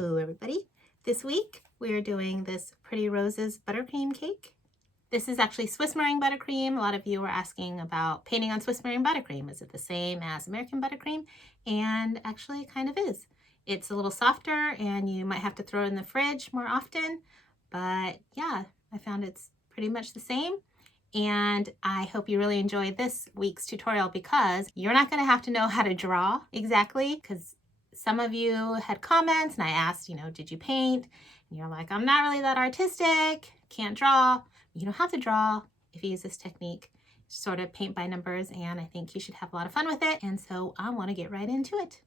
Hello everybody. This week we are doing this Pretty Roses buttercream cake. This is actually Swiss meringue buttercream. A lot of you were asking about painting on Swiss meringue buttercream. Is it the same as American buttercream? And actually it kind of is. It's a little softer and you might have to throw it in the fridge more often. But yeah, I found it's pretty much the same. And I hope you really enjoy this week's tutorial because you're not going to have to know how to draw exactly, because some of you had comments and I asked, did you paint? And you're like, I'm not really that artistic, can't draw. You don't have to draw if you use this technique, sort of paint by numbers, and I think you should have a lot of fun with it. And so I want to get right into it.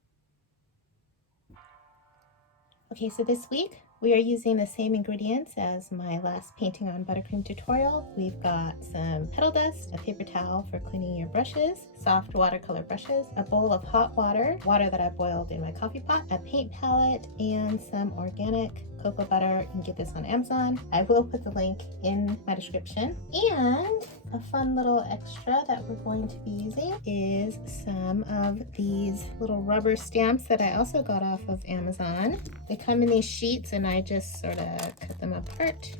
Okay, so this week we are using the same ingredients as my last painting on buttercream tutorial. We've got some petal dust, a paper towel for cleaning your brushes, soft watercolor brushes, a bowl of hot water that I boiled in my coffee pot, a paint palette, and some organic cocoa butter. You can get this on Amazon. I will put the link in my description. And a fun little extra that we're going to be using is some of these little rubber stamps that I also got off of Amazon. They come in these sheets and I just sort of cut them apart,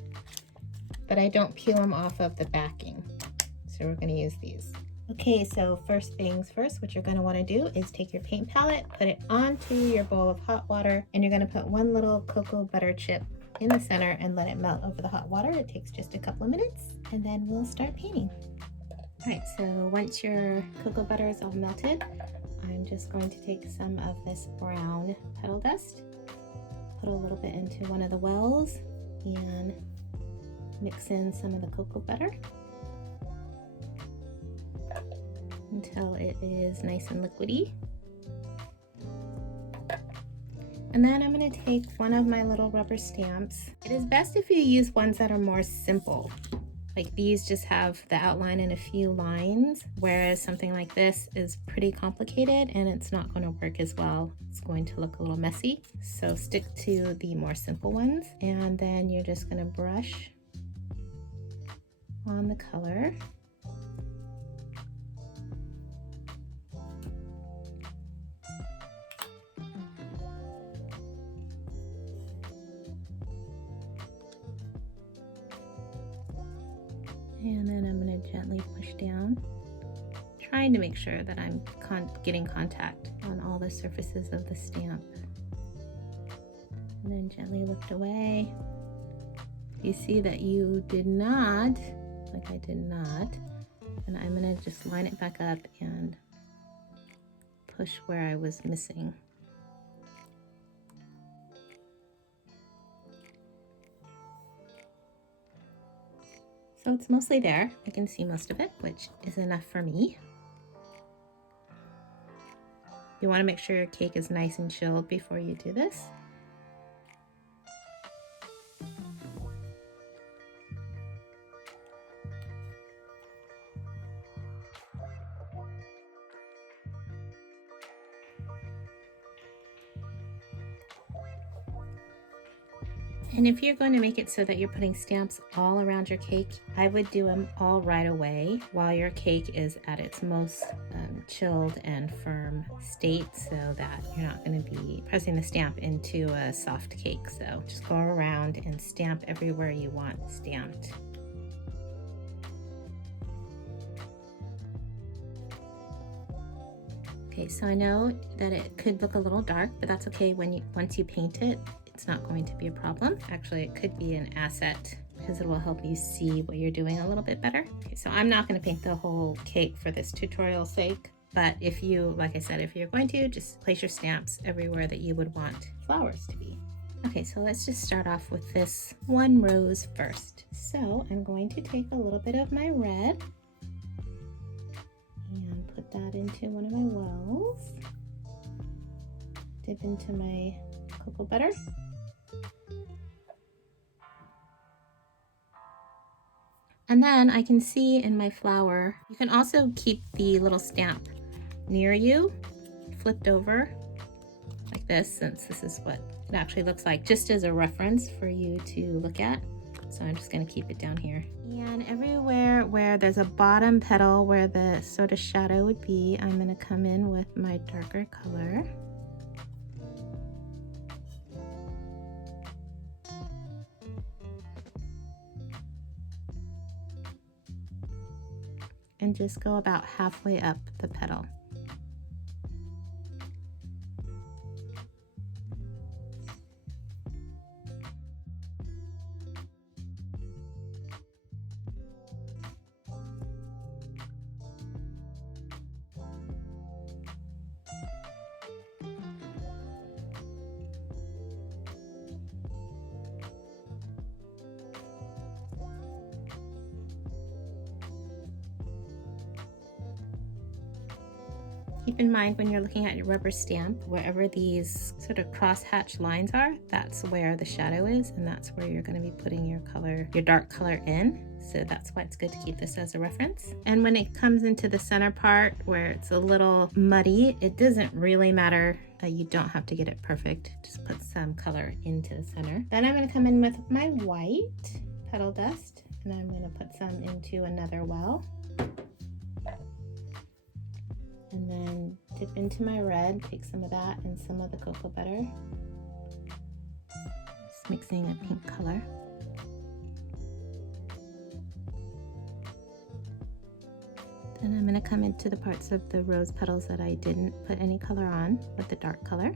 but I don't peel them off of the backing. So we're going to use these. Okay, so first things first, what you're going to want to do is take your paint palette, put it onto your bowl of hot water, and you're going to put one little cocoa butter chip in the center and let it melt over the hot water. It takes just a couple of minutes and then we'll start painting. All right, so once your cocoa butter is all melted, I'm just going to take some of this brown petal dust, put a little bit into one of the wells and mix in some of the cocoa butter until it is nice and liquidy. And then I'm going to take one of my little rubber stamps. It is best if you use ones that are more simple. Like these just have the outline and a few lines, whereas something like this is pretty complicated and it's not going to work as well. It's going to look a little messy. So stick to the more simple ones. And then you're just going to brush on the color. And then I'm going to gently push down, trying to make sure that I'm getting contact on all the surfaces of the stamp. And then gently lift away. If you see that you did not, like I did not, and I'm going to just line it back up and push where I was missing. So it's mostly there. I can see most of it, which is enough for me. You want to make sure your cake is nice and chilled before you do this. And if you're going to make it so that you're putting stamps all around your cake, I would do them all right away while your cake is at its most chilled and firm state, so that you're not going to be pressing the stamp into a soft cake. So just go around and stamp everywhere you want stamped. Okay, so I know that it could look a little dark, but that's okay. Once you paint it, it's not going to be a problem. Actually, it could be an asset because it will help you see what you're doing a little bit better. Okay, so I'm not going to paint the whole cake for this tutorial's sake, but if you, like I said, if you're going to, just place your stamps everywhere that you would want flowers to be. Okay, so let's just start off with this one rose first. So I'm going to take a little bit of my red and put that into one of my wells. Dip into my cocoa butter. And then I can see in my flower, you can also keep the little stamp near you, flipped over like this, since this is what it actually looks like, just as a reference for you to look at. So I'm just going to keep it down here. And everywhere where there's a bottom petal where the sort of shadow would be, I'm going to come in with my darker color. just go about halfway up the petal. Keep in mind when you're looking at your rubber stamp, wherever these sort of cross-hatched lines are, that's where the shadow is, and that's where you're going to be putting your color, your dark color in. So that's why it's good to keep this as a reference. And when it comes into the center part where it's a little muddy, it doesn't really matter. You don't have to get it perfect. Just put some color into the center. Then I'm going to come in with my white petal dust, and I'm going to put some into another well. And then dip into my red, take some of that and some of the cocoa butter. Just mixing a pink color. Then I'm going to come into the parts of the rose petals that I didn't put any color on with the dark color.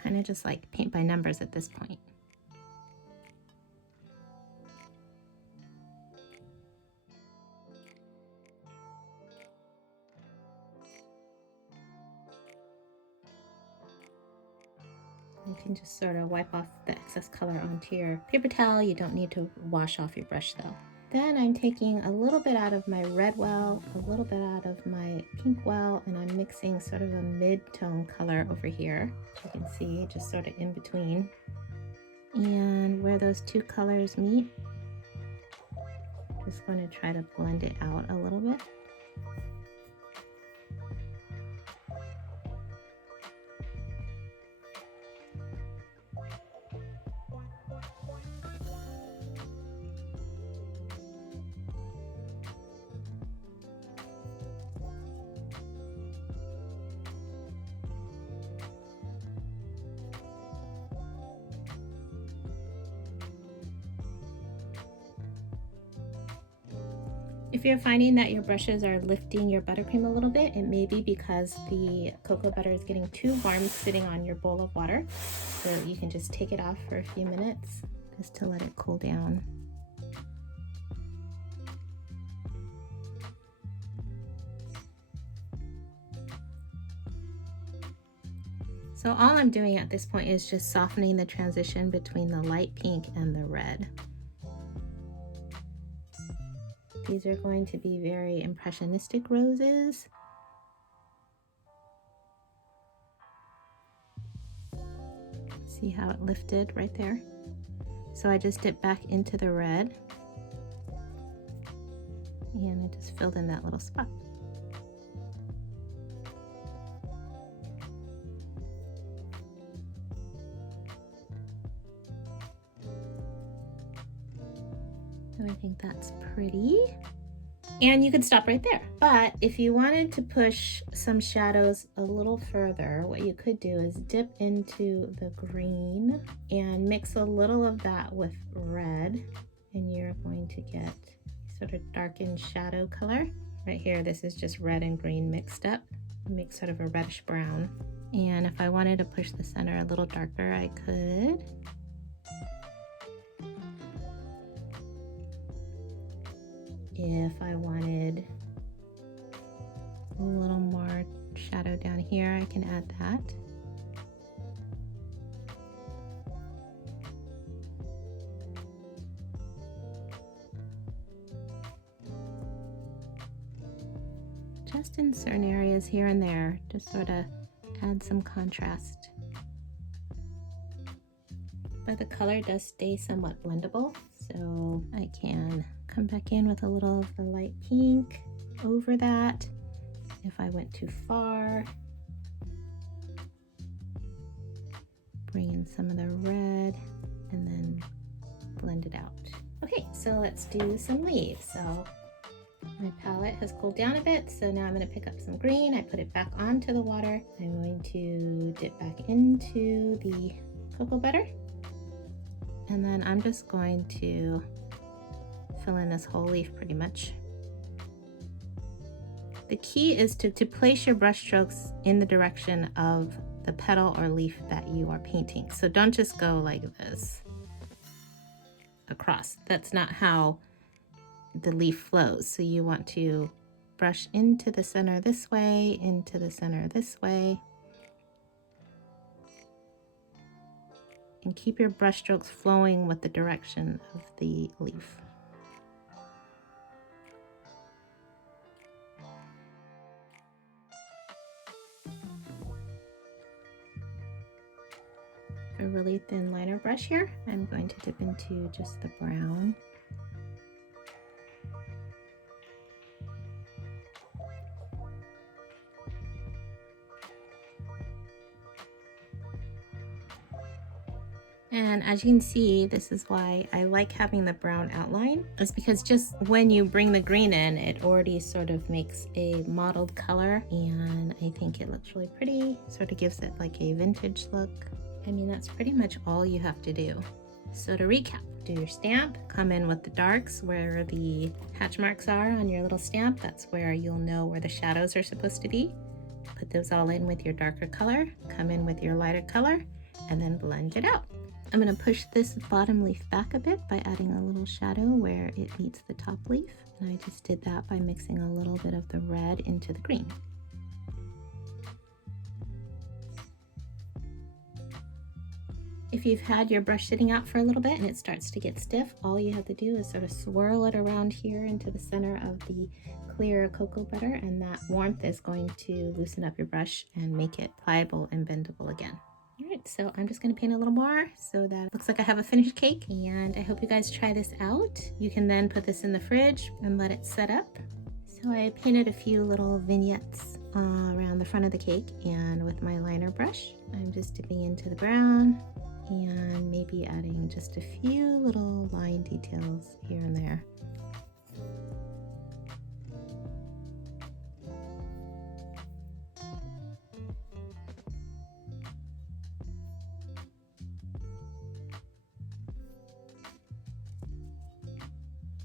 Kind of just like paint by numbers at this point. You can just sort of wipe off the excess color onto your paper towel. You don't need to wash off your brush though. Then I'm taking a little bit out of my red well, a little bit out of my pink well, and I'm mixing sort of a mid-tone color over here. You can see just sort of in between. And where those two colors meet, just going to try to blend it out a little bit. If you're finding that your brushes are lifting your buttercream a little bit, it may be because the cocoa butter is getting too warm sitting on your bowl of water. So you can just take it off for a few minutes just to let it cool down. So all I'm doing at this point is just softening the transition between the light pink and the red. These are going to be very impressionistic roses. See how it lifted right there? So I just dipped back into the red and I just filled in that little spot. So I think that's pretty. And you could stop right there. But if you wanted to push some shadows a little further, what you could do is dip into the green and mix a little of that with red. And you're going to get sort of darkened shadow color. Right here, this is just red and green mixed up. Make sort of a reddish brown. And if I wanted to push the center a little darker, I could. If I wanted a little more shadow down here, I can add that. Just in certain areas here and there, just sort of add some contrast. But the color does stay somewhat blendable, so I can come back in with a little of the light pink over that. If I went too far, bring in some of the red and then blend it out. Okay, so let's do some leaves. So My palette has cooled down a bit, so now I'm going to pick up some green. I put it back onto the water. I'm going to dip back into the cocoa butter. And then I'm just going to fill in this whole leaf pretty much. The key is to place your brush strokes in the direction of the petal or leaf that you are painting. So don't just go like this across. That's not how the leaf flows. So you want to brush into the center this way, into the center this way, and keep your brush strokes flowing with the direction of the leaf. A really thin liner brush here, I'm going to dip into just the brown. And as you can see, this is why I like having the brown outline, is because just when you bring the green in, it already sort of makes a mottled color, and I think it looks really pretty. Sort of gives it like a vintage look. I mean, that's pretty much all you have to do. So to recap, do your stamp, come in with the darks where the hatch marks are on your little stamp. That's where you'll know where the shadows are supposed to be. Put those all in with your darker color, come in with your lighter color, and then blend it out. I'm going to push this bottom leaf back a bit by adding a little shadow where it meets the top leaf. And I just did that by mixing a little bit of the red into the green. If you've had your brush sitting out for a little bit and it starts to get stiff, all you have to do is sort of swirl it around here into the center of the clear cocoa butter, and that warmth is going to loosen up your brush and make it pliable and bendable again. All right, so I'm just going to paint a little more so that it looks like I have a finished cake, and I hope you guys try this out. You can then put this in the fridge and let it set up. So I painted a few little vignettes around the front of the cake, and with my liner brush, I'm just dipping into the brown and maybe adding just a few little line details here and there.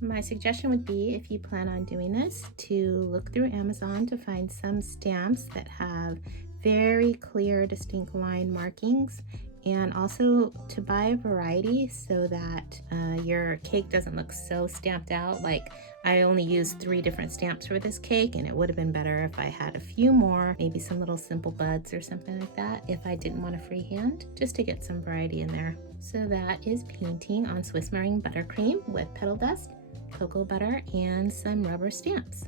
My suggestion would be, if you plan on doing this, to look through Amazon to find some stamps that have very clear, distinct line markings, and also to buy a variety so that your cake doesn't look so stamped out. Like, I only used 3 different stamps for this cake, and it would have been better if I had a few more, maybe some little simple buds or something like that, if I didn't want to freehand, just to get some variety in there. So that is painting on Swiss meringue buttercream with petal dust, cocoa butter, and some rubber stamps.